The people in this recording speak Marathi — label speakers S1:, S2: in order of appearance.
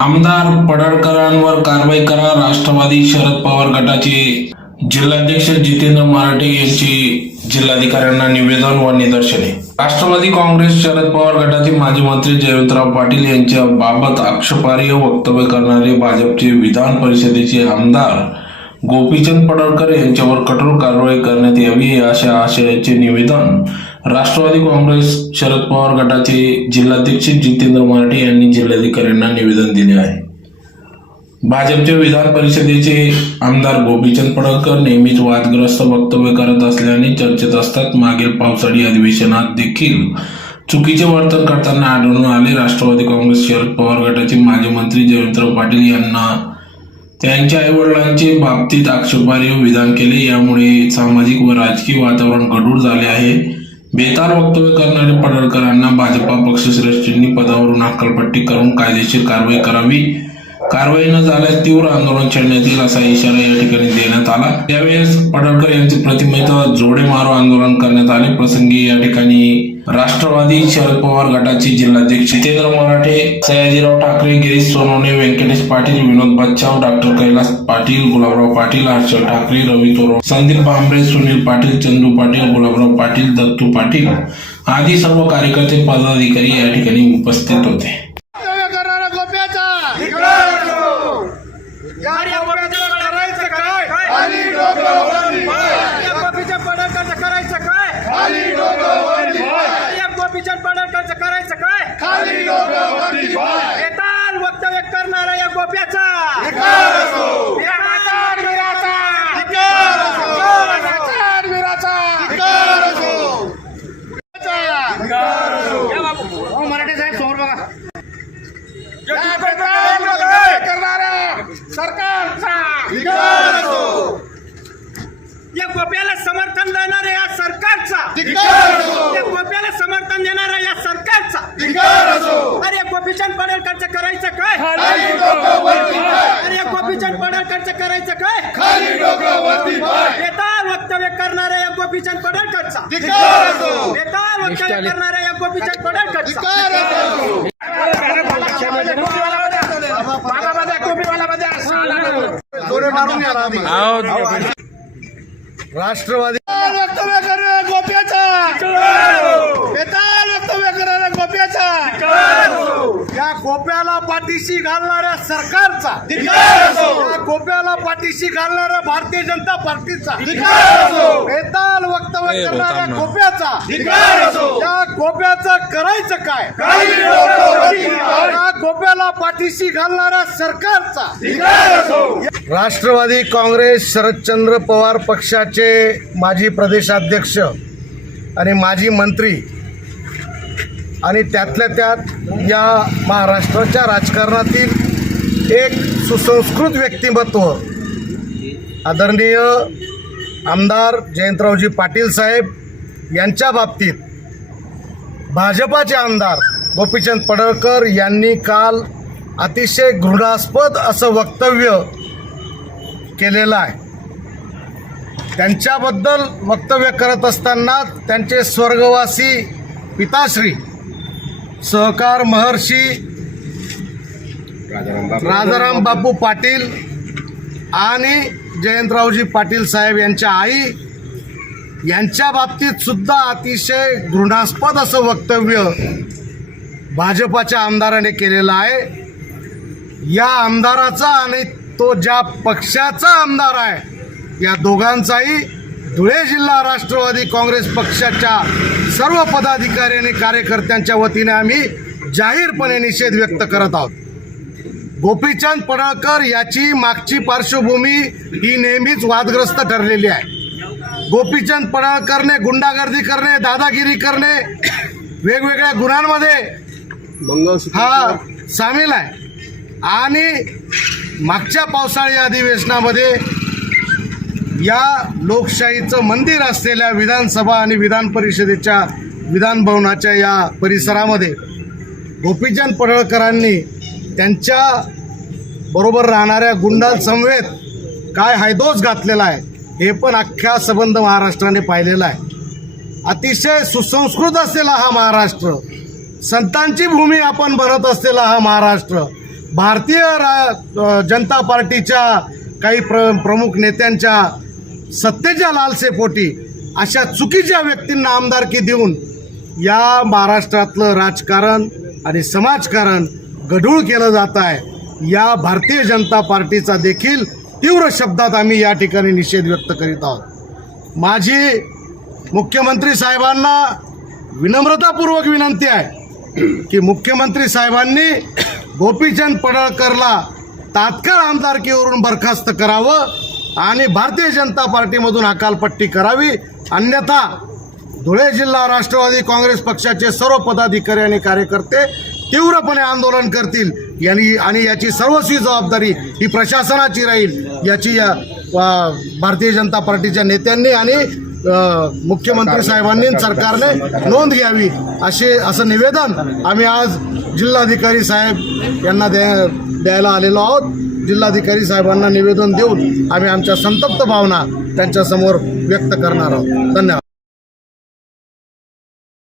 S1: आमदार पडळकरांवर कारवाई करा राष्ट्रवादी शरद पवार गटाचे जिल्हाध्यक्ष जितेंद्र मराठे यांची जिल्हाधिकाऱ्यांना निवेदन व निदर्शने. राष्ट्रवादी काँग्रेस शरद पवार गटाचे माजी मंत्री जयवंतराव पाटील यांच्या बाबत आक्षेपार्ह वक्तव्य करणारे भाजपचे विधान परिषदेचे आमदार गोपीचंद पडळकर यांच्यावर कठोर कारवाई करण्यात यावी अशा आशयाचे निवेदन राष्ट्रवादी काँग्रेस शरद पवार गटाचे जिल्हाध्यक्ष जितेंद्र मराठे यांनी जिल्हाधिकाऱ्यांना निवेदन दिले आहे. भाजपचे विधान परिषदेचे आमदार गोपीचंद पडळकर नेहमीच वादग्रस्त वक्तव्य करत असल्याने चर्चेत असतात. मागील पावसाळी अधिवेशनात देखील चुकीचे वर्तन करताना आढळून आले. राष्ट्रवादी काँग्रेस शरद पवार गटाचे माजी मंत्री जयवंतराव पाटील यांना त्यांच्या आईवडिलांचे बाबतीत आक्षेपार्ह विधान केले. यामुळे सामाजिक व राजकीय वातावरण गढूळ झाले आहे. बेताल वक्तव्य करणाऱ्या पडळकरांना भाजपा पक्षश्रेष्ठींनी पदावरून अक्कलपट्टी करून कायदेशीर कारवाई करावी. कारवाई न झाल्यास तीव्र आंदोलन छेडण्यात येईल असा इशारा या ठिकाणी देण्यात आला. त्यावेळेस पडळकर यांचे प्रतिमेत जोडे मारो आंदोलन करण्यात आले. प्रसंगी या ठिकाणी राष्ट्रवादी शरद पवार गटाचे जिल्हाध्यक्ष जितेंद्र मराठे सयाजीराव ठाकरे गिरीश सोनवणे व्यंकटेश पाटील विनोद बच्चाव डॉक्टर कैलास पाटील गुलाबराव पाटील हर्षल ठाकरे रवी तोरो संदीप भांबरे सुनील पाटील चंदू पाटील गुलाबराव पाटील दत्तू पाटील आदी सर्व कार्यकर्ते पदाधिकारी या ठिकाणी उपस्थित होते.
S2: करायचं काय? गोपीच्या पडळकरचं करायचं काय? गोपीच्या पडळकरचं करायचं काय? गोप्याला समर्थन देणाऱ्या या सरकारचा गोप्याला समर्थन देणाऱ्या या सरकारचा अरे गोपीचंद पडळकरचं करायचं काय अरे गोपीचंद पडळकरचं करायचं काय बेताल वक्तव्य करणाऱ्या या गोपीचंद पडळकरचा बेताल वक्तव्य करणाऱ्या या गोपीचंद पडळकरचा
S3: मारून. राष्ट्रवादी
S2: वक्तव्य करणाऱ्या गोप्याचा बेताल वक्तव्य करणाऱ्या गोप्याचा या गोप्याला पाठीशी घालणाऱ्या सरकारचा या गोप्याला पाठीशी घालणाऱ्या भारतीय जनता पार्टीचा बेताल गोप्याचा या गोप्याचं करायचं काय? या गोप्याला पाठीशी घालणाऱ्या सरकारचा.
S3: राष्ट्रवादी काँग्रेस शरदचंद्र पवार पक्षाचे माजी प्रदेशाध्यक्ष आणि माजी मंत्री आणि त्यातल्या त्यात या महाराष्ट्राच्या राजकारणातील एक सुसंस्कृत व्यक्तिमत्व आदरणीय आमदार जयंतरावजी पाटील साहेब यांच्या बाबतीत भाजपाचे आमदार गोपीचंद पडळकर यांनी काल अतिशय घृणास्पद असं वक्तव्य केलेलं आहे. त्यांच्याबद्दल वक्तव्य करत असताना त्यांचे स्वर्गवासी पिताश्री सहकार महर्षी राजाराम बापू पाटील आणि जयंतरावजी पाटील साहेब यांच्या आई यांच्या बाबतीत सुद्धा अतिशय घृणास्पद असं वक्तव्य भाजपाच्या आमदाराने केलेलं आहे. या आमदाराचा आणि तो ज्या पक्षाचा आमदार आहे या दोघांचाही धुळे जिल्हा राष्ट्रवादी काँग्रेस पक्षाच्या सर्व पदाधिकारी आणि कार्यकर्त्यांच्या वतीने आम्ही जाहीरपणे निषेध व्यक्त करत आहोत. गोपीचंद पडळकर याची मागची पार्श्वभूमी ही नेहमीच वादग्रस्त ठरलेली आहे. गोपीचंद पडळकरने गुंडागर्दी करणे दादागिरी करणे वेगवेगळ्या गुन्ह्यांमध्ये हा सामील आहे. आणि मागच्या पावसाळी अधिवेशनामध्ये या लोकशाहीचं मंदिर असलेल्या विधानसभा आणि विधान परिषदेच्या विधान भवनाच्या या परिसरामध्ये गोपीचंद पडळकरांनी त्यांच्या बरोबर राहणाऱ्या गुंडांसमवेत काय हैदोस घातलेला आहे हे पण अख्ख्या संबंध महाराष्ट्राने पाहिलेलं आहे. अतिशय सुसंस्कृत असलेला हा महाराष्ट्र संतांची भूमी आपण भरत असलेला हा महाराष्ट्र भारतीय रा जनता पार्टीच्या काही प्र प्रमुख नेत्यांच्या सत्तेच्या लालसेपोटी अशा चुकीच्या व्यक्तींना आमदारकी देऊन या महाराष्ट्रातलं राजकारण आणि समाजकारण गढूळ केलं जात आहे. या भारतीय जनता पार्टीचा देखील तीव्र शब्दात आम्ही या ठिकाणी निषेध व्यक्त करीत आहोत. माझी मुख्यमंत्री साहेबांना विनम्रतापूर्वक विनंती आहे की मुख्यमंत्री साहेबांनी गोपीचंद पडळकरला तात्काळ आमदारकीवरून बरखास्त करावं आणि भारतीय जनता पार्टीमधून हकालपट्टी करावी. अन्यथा धुळे जिल्हा राष्ट्रवादी काँग्रेस पक्षाचे सर्व पदाधिकारी आणि कार्यकर्ते तीव्रपणे आंदोलन करतील. यांनी आणि याची सर्वस्वी जबाबदारी ही प्रशासनाची राहील याची या भारतीय जनता पार्टीच्या नेत्यांनी आणि मुख्यमंत्री साहेबांनी सरकारने नोंद घ्यावी असे असं निवेदन आम्ही आज जिल्हाधिकारी साहेब यांना द्या द्यायला आलेलो आहोत. जिल्हाधिकारी साहेबांना निवेदन देऊन आम्ही आमच्या संतप्त भावना त्यांच्यासमोर व्यक्त करणार आहोत. धन्यवाद.